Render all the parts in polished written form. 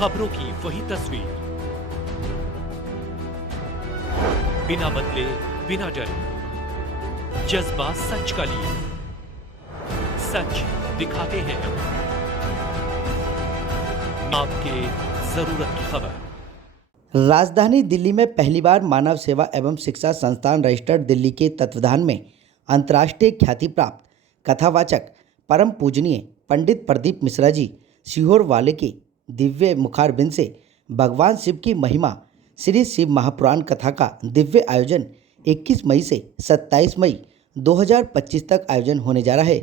खबरों की वही तस्वीर, बिना बदले बिना डरे, जज्बा सच का लिए, सच दिखाते हैं आपके जरूरत की खबर। राजधानी दिल्ली में पहली बार मानव सेवा एवं शिक्षा संस्थान रजिस्टर्ड दिल्ली के तत्वाधान में अंतर्राष्ट्रीय ख्याति प्राप्त कथावाचक परम पूजनीय पंडित प्रदीप मिश्रा जी सीहोर वाले के दिव्य मुखारबिंद से भगवान शिव की महिमा श्री शिव महापुराण कथा का दिव्य आयोजन 21 मई से 27 मई 2025 तक आयोजन होने जा रहा है।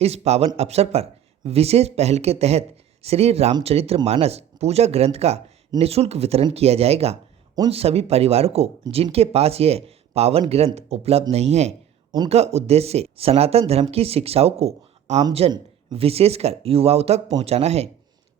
इस पावन अवसर पर विशेष पहल के तहत श्री रामचरितमानस पूजा ग्रंथ का निःशुल्क वितरण किया जाएगा। उन सभी परिवारों को जिनके पास यह पावन ग्रंथ उपलब्ध नहीं है, उनका उद्देश्य सनातन धर्म की शिक्षाओं को आमजन विशेषकर युवाओं तक पहुंचाना है।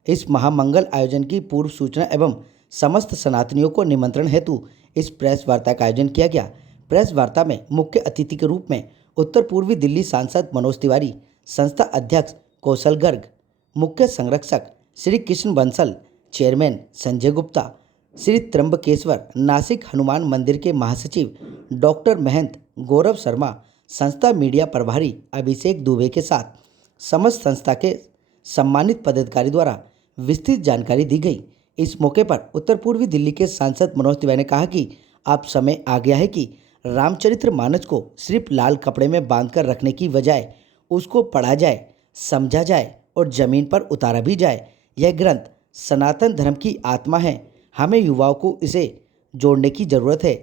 इस महामंगल आयोजन की पूर्व सूचना एवं समस्त सनातनियों को निमंत्रण हेतु इस प्रेस वार्ता का आयोजन किया गया। प्रेस वार्ता में मुख्य अतिथि के रूप में उत्तर पूर्वी दिल्ली सांसद मनोज तिवारी, संस्था अध्यक्ष कौशल गर्ग, मुख्य संरक्षक श्री कृष्ण बंसल, चेयरमैन संजय गुप्ता, श्री त्र्यंबकेश्वर नासिक हनुमान मंदिर के महासचिव डॉक्टर महंत गौरव शर्मा, संस्था मीडिया प्रभारी अभिषेक दुबे के साथ समस्त संस्था के सम्मानित पदाधिकारी द्वारा विस्तृत जानकारी दी गई। इस मौके पर उत्तर पूर्वी दिल्ली के सांसद मनोज तिवारी ने कहा कि अब समय आ गया है कि रामचरितमानस को सिर्फ लाल कपड़े में बांधकर रखने की बजाय उसको पढ़ा जाए, समझा जाए और जमीन पर उतारा भी जाए। यह ग्रंथ सनातन धर्म की आत्मा है, हमें युवाओं को इसे जोड़ने की जरूरत है।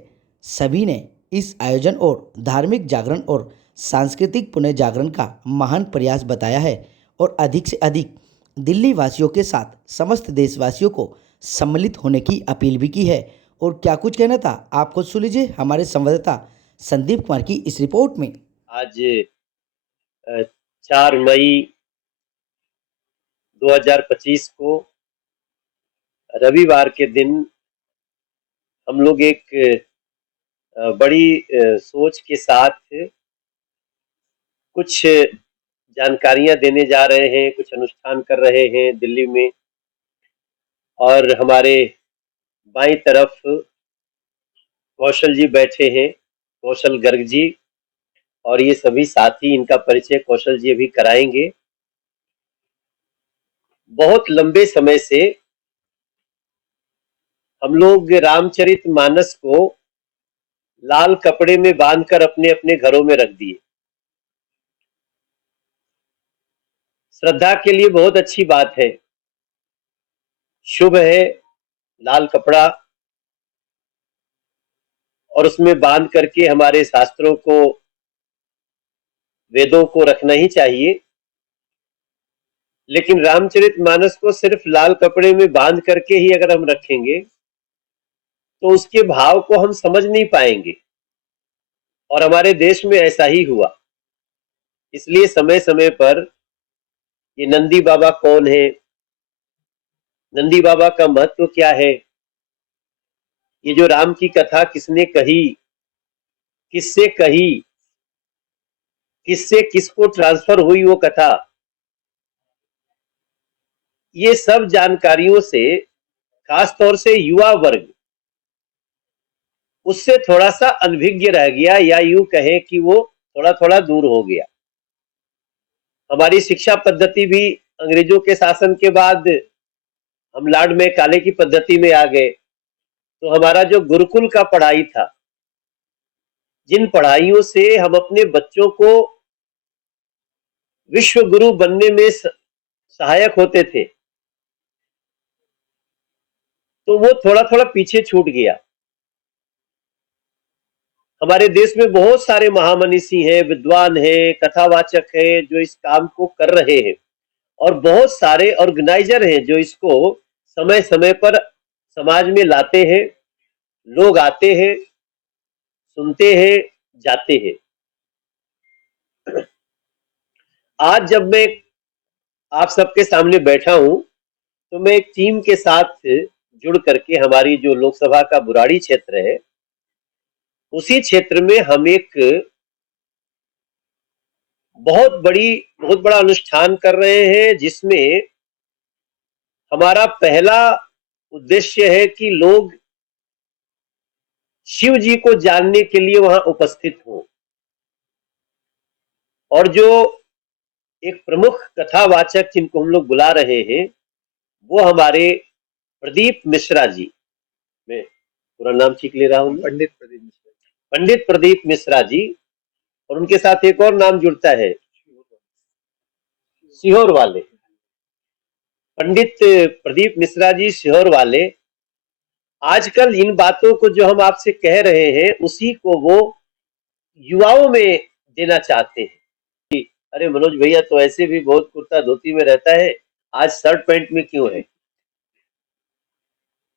सभी ने इस आयोजन और धार्मिक जागरण और सांस्कृतिक पुनर्जागरण का महान प्रयास बताया है और अधिक से अधिक दिल्ली वासियों के साथ समस्त देशवासियों को सम्मिलित होने की अपील भी की है। और क्या कुछ कहना था, आप खुद सुन लीजिए हमारे संवाददाता संदीप कुमार की इस रिपोर्ट में। आज 4 मई 2025 को रविवार के दिन हम लोग एक बड़ी सोच के साथ कुछ जानकारियां देने जा रहे हैं, कुछ अनुष्ठान कर रहे हैं दिल्ली में। और हमारे बाईं तरफ कौशल जी बैठे हैं, कौशल गर्ग जी, और ये सभी साथी, इनका परिचय कौशल जी अभी कराएंगे। बहुत लंबे समय से हम लोग रामचरितमानस को लाल कपड़े में बांधकर अपने अपने घरों में रख दिए। श्रद्धा के लिए बहुत अच्छी बात है, शुभ है, लाल कपड़ा और उसमें बांध करके हमारे शास्त्रों को, वेदों को रखना ही चाहिए। लेकिन रामचरितमानस को सिर्फ लाल कपड़े में बांध करके ही अगर हम रखेंगे तो उसके भाव को हम समझ नहीं पाएंगे, और हमारे देश में ऐसा ही हुआ। इसलिए समय समय पर ये नंदी बाबा कौन है, नंदी बाबा का महत्व क्या है, ये जो राम की कथा किसने कही, किससे कही, किससे किसको ट्रांसफर हुई वो कथा, ये सब जानकारियों से खास तौर से युवा वर्ग उससे थोड़ा सा अनभिज्ञ रह गया, या यूं कहें कि वो थोड़ा थोड़ा दूर हो गया। हमारी शिक्षा पद्धति भी अंग्रेजों के शासन के बाद हम लाड में काले की पद्धति में आ गए। तो हमारा जो गुरुकुल का पढ़ाई था, जिन पढ़ाइयों से हम अपने बच्चों को विश्व गुरु बनने में सहायक होते थे, तो वो थोड़ा थोड़ा पीछे छूट गया। हमारे देश में बहुत सारे महामनीषी हैं, विद्वान हैं, कथावाचक हैं जो इस काम को कर रहे हैं, और बहुत सारे ऑर्गेनाइजर हैं जो इसको समय समय पर समाज में लाते हैं। लोग आते हैं, सुनते हैं, जाते हैं। आज जब मैं आप सबके सामने बैठा हूं तो मैं एक टीम के साथ जुड़ करके, हमारी जो लोकसभा का बुराड़ी क्षेत्र है उसी क्षेत्र में हम एक बहुत बड़ा अनुष्ठान कर रहे हैं, जिसमें हमारा पहला उद्देश्य है कि लोग शिव जी को जानने के लिए वहां उपस्थित हों। और जो एक प्रमुख कथावाचक जिनको हम लोग बुला रहे हैं वो हमारे प्रदीप मिश्रा जी, मैं पूरा नाम ठीक ले रहा हूँ, पंडित प्रदीप मिश्रा जी, और उनके साथ एक और नाम जुड़ता है, सीहोर वाले, पंडित प्रदीप मिश्रा जी सीहोर वाले। आजकल इन बातों को जो हम आपसे कह रहे हैं उसी को वो युवाओं में देना चाहते हैं कि अरे मनोज भैया तो ऐसे भी बहुत कुर्ता धोती में रहता है, आज शर्ट पैंट में क्यों है?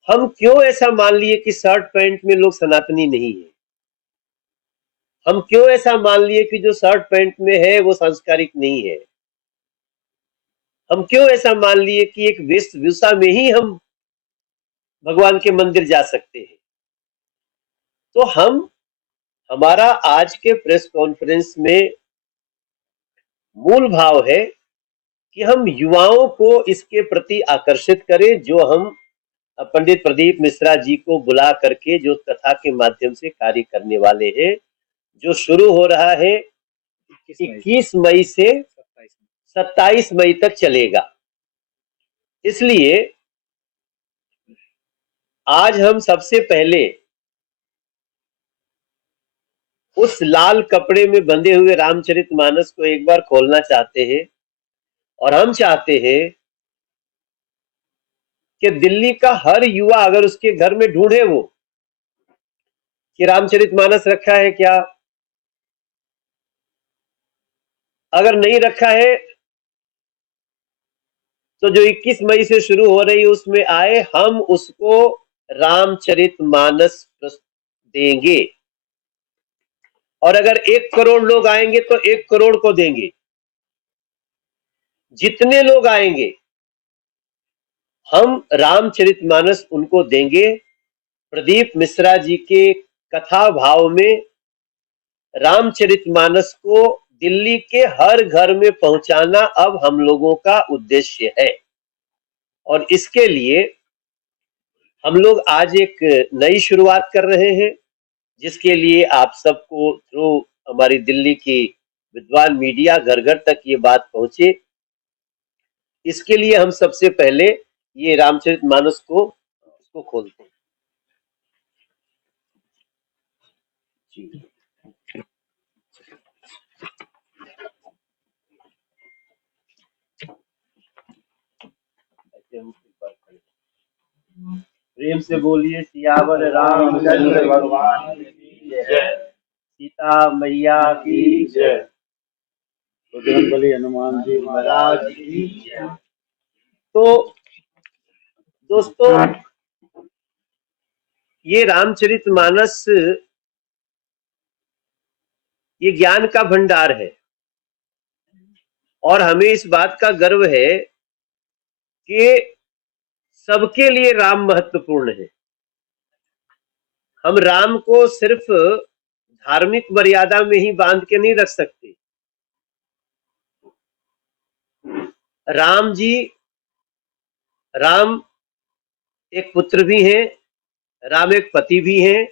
हम क्यों ऐसा मान लिए कि शर्ट पैंट में लोग सनातनी नहीं है? हम क्यों ऐसा मान लिए कि जो शर्ट पैंट में है वो सांस्कारिक नहीं है? हम क्यों ऐसा मान लिए कि एक वेशभूषा में ही हम भगवान के मंदिर जा सकते हैं? तो हमारा आज के प्रेस कॉन्फ्रेंस में मूल भाव है कि हम युवाओं को इसके प्रति आकर्षित करें, जो हम पंडित प्रदीप मिश्रा जी को बुला करके जो कथा के माध्यम से कार्य करने वाले हैं, जो शुरू हो रहा है 21 मई से 27 मई तक चलेगा। इसलिए आज हम सबसे पहले उस लाल कपड़े में बंधे हुए रामचरितमानस को एक बार खोलना चाहते हैं, और हम चाहते हैं कि दिल्ली का हर युवा अगर उसके घर में ढूंढे वो कि रामचरितमानस रखा है क्या, अगर नहीं रखा है तो जो 21 मई से शुरू हो रही है उसमें आए, हम उसको रामचरितमानस देंगे। और अगर 1 करोड़ लोग आएंगे तो 1 करोड़ को देंगे। जितने लोग आएंगे हम रामचरितमानस उनको देंगे। प्रदीप मिश्रा जी के कथा भाव में रामचरितमानस को दिल्ली के हर घर में पहुंचाना अब हम लोगों का उद्देश्य है। और इसके लिए हम लोग आज एक नई शुरुआत कर रहे हैं, जिसके लिए आप सबको थ्रू हमारी दिल्ली की विद्वान मीडिया घर घर तक ये बात पहुंचे। इसके लिए हम सबसे पहले ये रामचरितमानस को खोलते हैं। प्रेम से बोलिए सियावर रामचंद्र भगवान की जय, सीता मैया की जय, बजरंगबली हनुमान जी महाराज की जय। तो दोस्तों, ये रामचरितमानस ये ज्ञान का भंडार है, और हमें इस बात का गर्व है कि सबके लिए राम महत्वपूर्ण है। हम राम को सिर्फ धार्मिक मर्यादा में ही बांध के नहीं रख सकते। राम एक पुत्र भी हैं, राम एक पति भी हैं,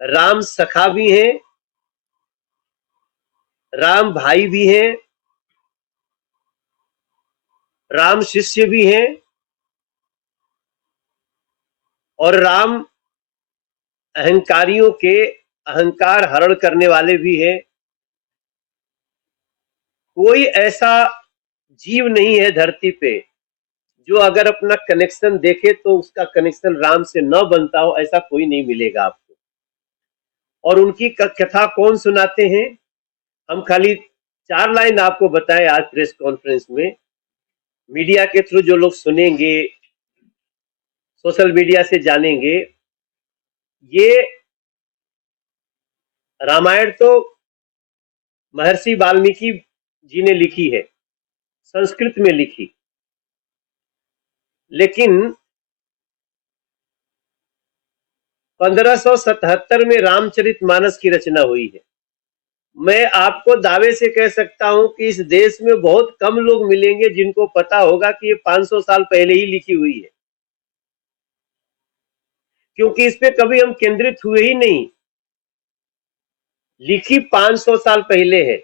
राम सखा भी हैं, राम भाई भी हैं, राम शिष्य भी हैं, और राम अहंकारियों के अहंकार हरण करने वाले भी हैं। कोई ऐसा जीव नहीं है धरती पे जो अगर अपना कनेक्शन देखे तो उसका कनेक्शन राम से न बनता हो, ऐसा कोई नहीं मिलेगा आपको। और उनकी कथा कौन सुनाते हैं? हम खाली 4 लाइन आपको बताएं आज प्रेस कॉन्फ्रेंस में, मीडिया के थ्रू जो लोग सुनेंगे, सोशल मीडिया से जानेंगे। ये रामायण तो महर्षि वाल्मीकि जी ने लिखी है, संस्कृत में लिखी, लेकिन 1577 में रामचरितमानस की रचना हुई है। मैं आपको दावे से कह सकता हूं कि इस देश में बहुत कम लोग मिलेंगे जिनको पता होगा कि ये 500 साल पहले ही लिखी हुई है। क्योंकि इस पे कभी हम केंद्रित हुए ही नहीं। लिखी 500 साल पहले है,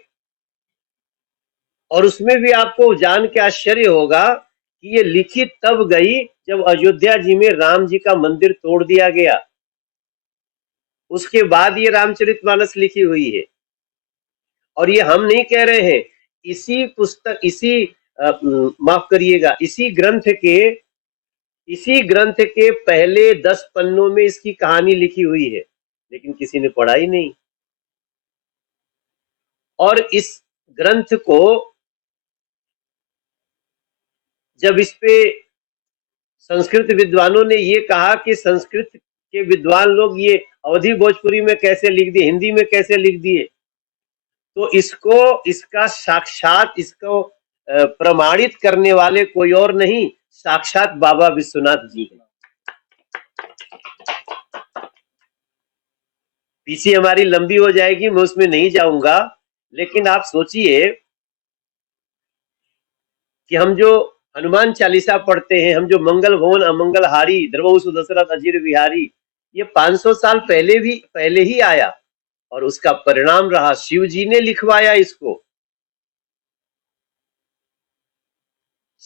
और उसमें भी आपको जान के आश्चर्य होगा कि ये लिखी तब गई जब अयोध्या जी में राम जी का मंदिर तोड़ दिया गया। उसके बाद ये रामचरितमानस लिखी हुई है। और ये हम नहीं कह रहे हैं, इसी पुस्तक, माफ करिएगा, इसी ग्रंथ के पहले 10 पन्नों में इसकी कहानी लिखी हुई है, लेकिन किसी ने पढ़ा ही नहीं। और इस ग्रंथ को जब इस पे संस्कृत विद्वानों ने ये कहा कि संस्कृत के विद्वान लोग ये अवधी भोजपुरी में कैसे लिख दिए, हिंदी में कैसे लिख दिए, तो इसका साक्षात इसको प्रमाणित करने वाले कोई और नहीं, साक्षात बाबा विश्वनाथ जी हैं। पीछे हमारी लंबी हो जाएगी, मैं उसमें नहीं जाऊंगा, लेकिन आप सोचिए कि हम जो हनुमान चालीसा पढ़ते हैं, हम जो मंगल भवन अमंगल हारी द्रवहु सुदशरथ अजीर बिहारी, ये 500 साल पहले ही आया, और उसका परिणाम रहा शिव जी ने लिखवाया इसको।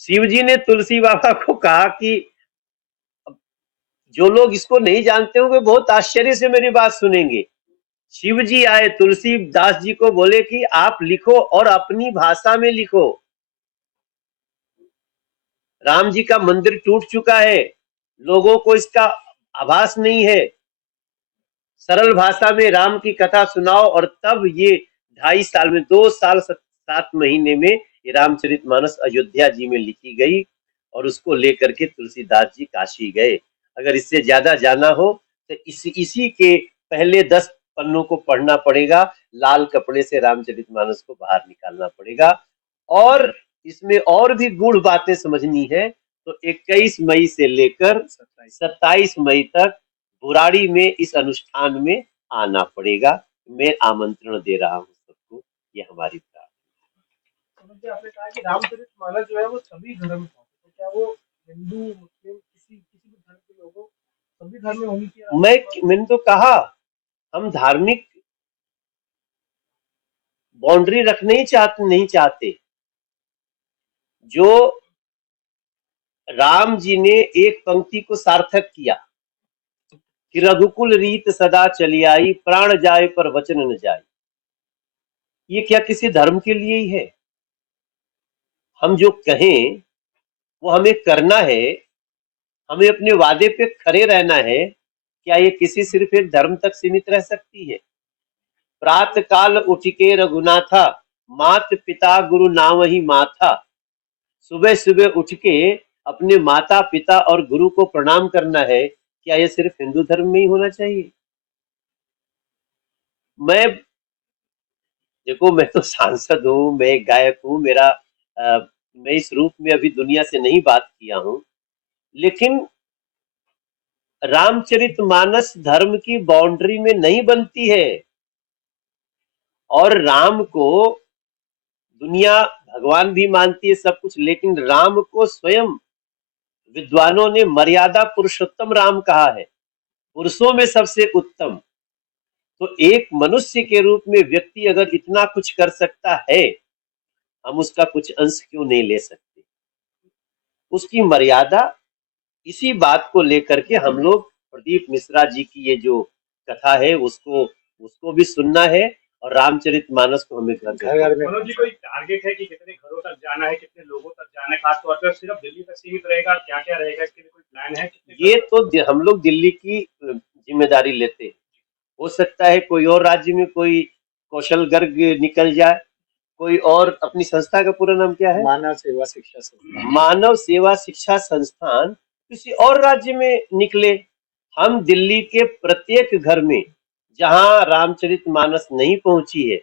शिव जी ने तुलसी बाबा को कहा कि जो लोग इसको नहीं जानते होंगे बहुत आश्चर्य से मेरी बात सुनेंगे। शिव जी आए, तुलसीदास जी को बोले कि आप लिखो और अपनी भाषा में लिखो। राम जी का मंदिर टूट चुका है, लोगों को इसका आभास नहीं है, सरल भाषा में राम की कथा सुनाओ। और तब ये 2.5 साल में, 2 साल 7 महीने में ये रामचरितमानस अयोध्या जी में लिखी गई, और उसको लेकर के तुलसीदास जी काशी गए। अगर इससे ज्यादा जाना हो तो इसी के पहले 10 पन्नों को पढ़ना पड़ेगा, लाल कपड़े से रामचरितमानस को बाहर निकालना पड़ेगा। और इसमें और भी गूढ़ बातें समझनी है तो 21 मई से लेकर 27 मई तक बुराड़ी में इस अनुष्ठान में आना पड़ेगा। मैं आमंत्रण दे रहा हूँ सबको, ये हमारी प्रार्थना। आपने कहा कि रामचरितमानस जो है वो सभी धर्म का, तो क्या वो हिंदू मुस्लिम किसी भी धर्म के लोगों, सभी धर्म में होनी चाहिए? मैंने तो कहा, हम धार्मिक बाउंड्री रखना ही नहीं चाहते। जो राम जी ने एक पंक्ति को सार्थक किया कि रघुकुल रीत सदा चली आई, प्राण जाए पर वचन न जाए, ये क्या किसी धर्म के लिए ही है? हम जो कहें वो हमें करना है, हमें अपने वादे पे खड़े रहना है। क्या ये किसी सिर्फ एक धर्म तक सीमित रह सकती है? प्रात काल उठ के रघुनाथा, मात पिता गुरु नाम ही माथा। सुबह सुबह उठ के अपने माता पिता और गुरु को प्रणाम करना है, क्या ये सिर्फ हिंदू धर्म में ही होना चाहिए? देखो, मैं तो सांसद हूँ, मैं एक गायक हूँ, मैं इस रूप में अभी दुनिया से नहीं बात किया हूँ, लेकिन रामचरितमानस धर्म की बाउंड्री में नहीं बनती है। और राम को दुनिया भगवान भी मानती है सब कुछ, लेकिन राम को स्वयं विद्वानों ने मर्यादा पुरुषोत्तम राम कहा है, पुरुषों में सबसे उत्तम। तो एक मनुष्य के रूप में व्यक्ति अगर इतना कुछ कर सकता है, हम उसका कुछ अंश क्यों नहीं ले सकते? उसकी मर्यादा, इसी बात को लेकर के हम लोग प्रदीप मिश्रा जी की ये जो कथा है उसको भी सुनना है, और रामचरितमानस को हमें घर में। मनोज जी, कोई टारगेट है कि कितने घरों तक जाना है, कितने लोगों तक जाना है, खासतौर पर सिर्फ दिल्ली तक सीमित रहेगा, क्या क्या रहेगा, इसके लिए कोई प्लान है? ये तो हम लोग दिल्ली की जिम्मेदारी लेते हैं। हो सकता है कोई और राज्य में कोई कौशल गर्ग निकल जाए, कोई और। अपनी संस्था का पूरा नाम क्या है? मानव सेवा शिक्षा संस्थान। मानव सेवा शिक्षा संस्थान किसी और राज्य में निकले। हम दिल्ली के प्रत्येक घर में जहां रामचरितमानस नहीं पहुंची है,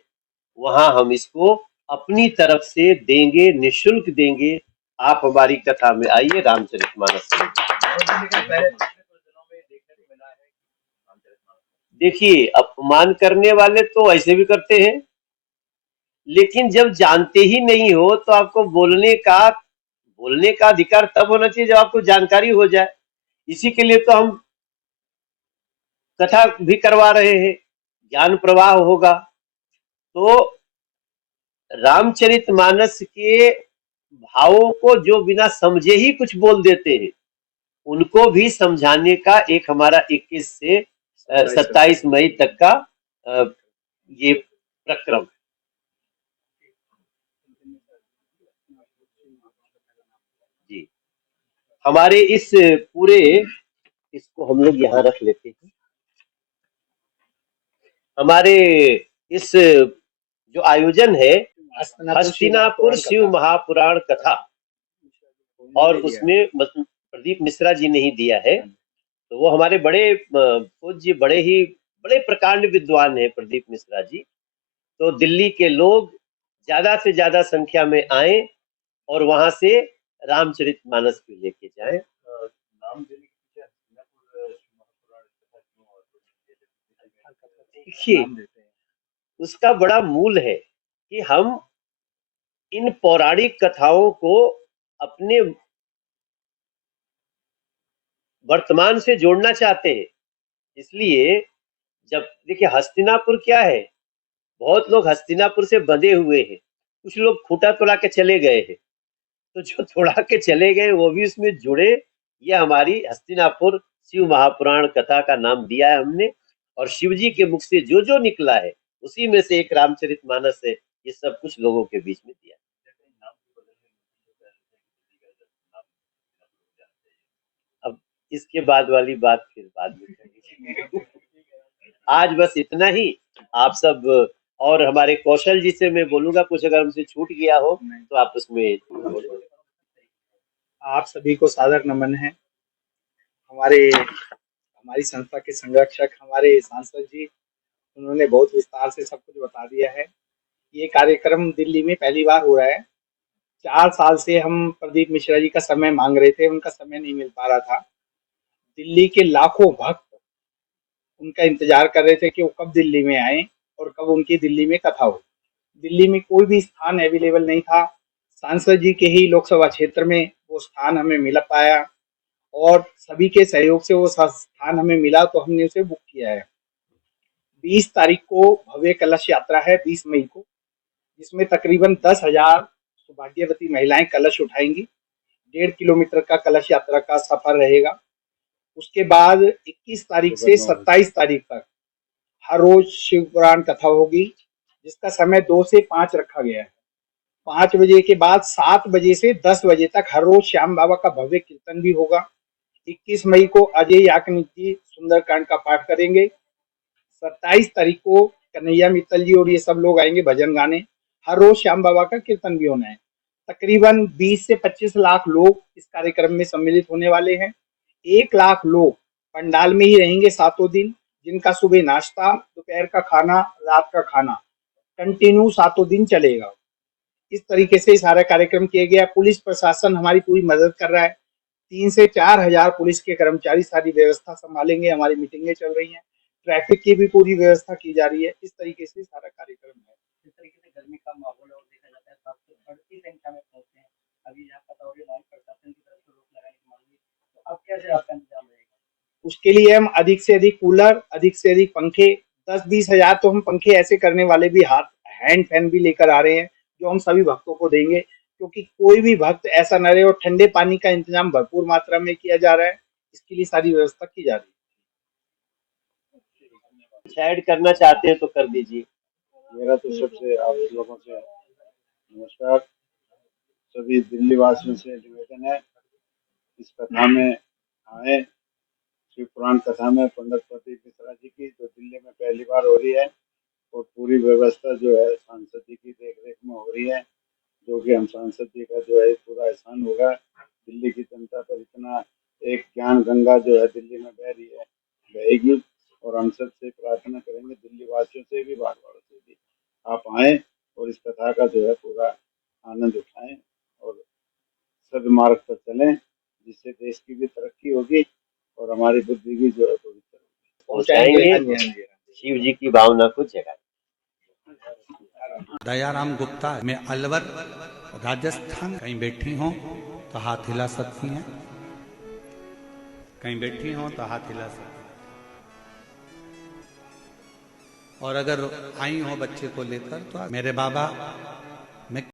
वहां हम इसको अपनी तरफ से देंगे, निःशुल्क देंगे। आप हमारी कथा में आइए, रामचरितमानस देखिए। अपमान करने वाले तो ऐसे भी करते हैं, लेकिन जब जानते ही नहीं हो तो आपको बोलने का अधिकार तब होना चाहिए जब आपको जानकारी हो जाए। इसी के लिए तो हम कथा भी करवा रहे हैं, ज्ञान प्रवाह होगा। तो रामचरितमानस के भावों को जो बिना समझे ही कुछ बोल देते हैं, उनको भी समझाने का एक हमारा 21 से 27 मई तक का ये प्रक्रम है। जी, हमारे इस पूरे, इसको हम लोग यहाँ रख लेते हैं। हमारे इस जो आयोजन है हस्तिनापुर शिव महापुराण कथा, और उसमें प्रदीप मिश्रा जी ने ही दिया है। तो वो हमारे बड़े पूज्य, बड़े प्रकांड विद्वान है प्रदीप मिश्रा जी। तो दिल्ली के लोग ज्यादा से ज्यादा संख्या में आए और वहां से रामचरितमानस को लेके जाए। देखिए, उसका बड़ा मूल है कि हम इन पौराणिक कथाओं को अपने वर्तमान से जोड़ना चाहते हैं। इसलिए जब देखिए, हस्तिनापुर क्या है, बहुत लोग हस्तिनापुर से बंधे हुए हैं, कुछ लोग खूंटा तोड़ा के चले गए हैं। तो जो तोड़ा के चले गए वो भी उसमें जुड़े। ये हमारी हस्तिनापुर शिव महापुराण कथा का नाम दिया है हमने, और शिव जी के मुख से जो जो निकला है उसी में से एक रामचरितमानस है। ये सब कुछ लोगों के बीच में दिया। अब इसके बाद वाली बात फिर बाद में करेंगे। आज बस इतना ही। आप सब, और हमारे कौशल जी से मैं बोलूंगा, कुछ अगर हमसे छूट गया हो तो आप उसमें बोलें। आप सभी को सादर नमन है। हमारी संस्था के संरक्षक हमारे सांसद जी, उन्होंने बहुत विस्तार से सब कुछ बता दिया है। ये कार्यक्रम दिल्ली में पहली बार हो रहा है। 4 साल से हम प्रदीप मिश्रा जी का समय मांग रहे थे, उनका समय नहीं मिल पा रहा था। दिल्ली के लाखों भक्त उनका इंतजार कर रहे थे कि वो कब दिल्ली में आए और कब उनकी दिल्ली में कथा हो। दिल्ली में कोई भी स्थान अवेलेबल नहीं था। सांसद जी के ही लोकसभा क्षेत्र में वो स्थान हमें मिल पाया, और सभी के सहयोग से वो स्थान हमें मिला, तो हमने उसे बुक किया है। 20 तारीख को भव्य कलश यात्रा है, 20 मई को, जिसमें तकरीबन 10,000 सौभाग्यवती महिलाएं कलश उठाएंगी। 1.5 किलोमीटर का कलश यात्रा का सफर रहेगा। उसके बाद 21 तारीख से 27 तारीख तक हर रोज शिव पुराण कथा होगी, जिसका समय 2 से 5 रखा गया है। 5 बजे के बाद 7 बजे से 10 बजे तक हर रोज श्याम बाबा का भव्य कीर्तन भी होगा। 21 मई को अजय याकनिक जी सुंदरकांड का पाठ करेंगे। 27 तारीख को कन्हैया मित्तल जी और ये सब लोग आएंगे भजन गाने। हर रोज श्याम बाबा का कीर्तन भी होना है। तकरीबन 20 से 25 लाख लोग इस कार्यक्रम में सम्मिलित होने वाले हैं। 1 लाख लोग पंडाल में ही रहेंगे 7 दिन, जिनका सुबह नाश्ता, दोपहर का खाना, रात का खाना कंटिन्यू 7 दिन चलेगा। इस तरीके से सारा कार्यक्रम किया गया। पुलिस प्रशासन हमारी पूरी मदद कर रहा है। 3 से 4 हजार पुलिस के कर्मचारी सारी व्यवस्था संभालेंगे। हमारी मीटिंगें चल रही हैं, ट्रैफिक की भी पूरी व्यवस्था की जा रही है। इस तरीके से सारा कार्यक्रम है। जिस तरीके से गर्मी का माहौल और देखा जाता है, आप तो बढ़ती संख्या में पहुंचते हैं। अभी यहाँ कतौरी मांग प्रशासन की तरफ से रोक लगाने की मांग हुई, तो अब कैसे आपका इंतजाम रहेगा? उसके लिए हम अधिक से अधिक कूलर, अधिक से अधिक पंखे, 10-20 हजार तो हम पंखे ऐसे करने वाले भी हाथ हैंड फैन भी लेकर आ रहे हैं, जो हम सभी भक्तों को देंगे, क्योंकि कोई भी भक्त ऐसा न रहे। और ठंडे पानी का इंतजाम भरपूर मात्रा में किया जा रहा है, इसके लिए सारी व्यवस्था की जा रही है। ऐड करना चाहते हैं तो कर दीजिए। मेरा तो सबसे आप लोगों से नमस्कार। सभी दिल्ली वासियों से निवेदन है, इस कथा में आए, शिव पुराण कथा में पंडित प्रदीप मिश्रा जी की, जो दिल्ली में पहली बार हो रही है, और पूरी व्यवस्था जो है सांसद जी की देखरेख में हो रही है, जो कि हम सांसद जी का जो है पूरा एहसान होगा। दिल्ली की जनता पर इतना एक ज्ञान गंगा जो है दिल्ली में बह रही है, बहेगी। और हम सबसे प्रार्थना करेंगे, दिल्ली वासियों से भी, बार बार से भी, आप आए और इस कथा का जो है पूरा आनंद उठाएं और सदमार्ग पर चलें, जिससे देश की भी तरक्की होगी और हमारी बुद्धि भी जो है पवित्र पहुंचाएंगे, शिव जी की भावना को जगाएं। दयाराम गुप्ता, मैं अलवर राजस्थान, कहीं बैठी हों तो हाथ हिला सकती हैं, कहीं बैठी हों तो हाथ हिला सकती हैं। और अगर आई हो बच्चे को लेकर तो मेरे बाबा